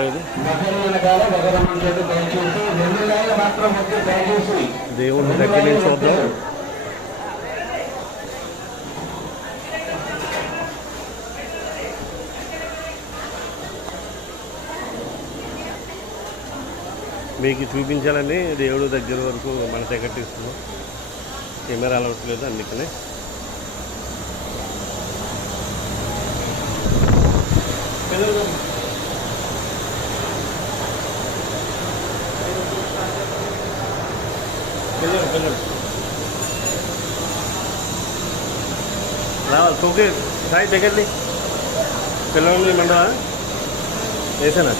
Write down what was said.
రావట్లేదు. దేవుడిని దగ్గర నుంచి చూద్దాం. మీకు చూపించాలని దేవుడు దగ్గర వరకు మన టికెట్ ఇస్తున్నాం. కెమెరా అలవట్లేదు అందుకనే. రావాలి తోకే సాయి టికెట్ని పిల్లల్ని మండవా వేసానా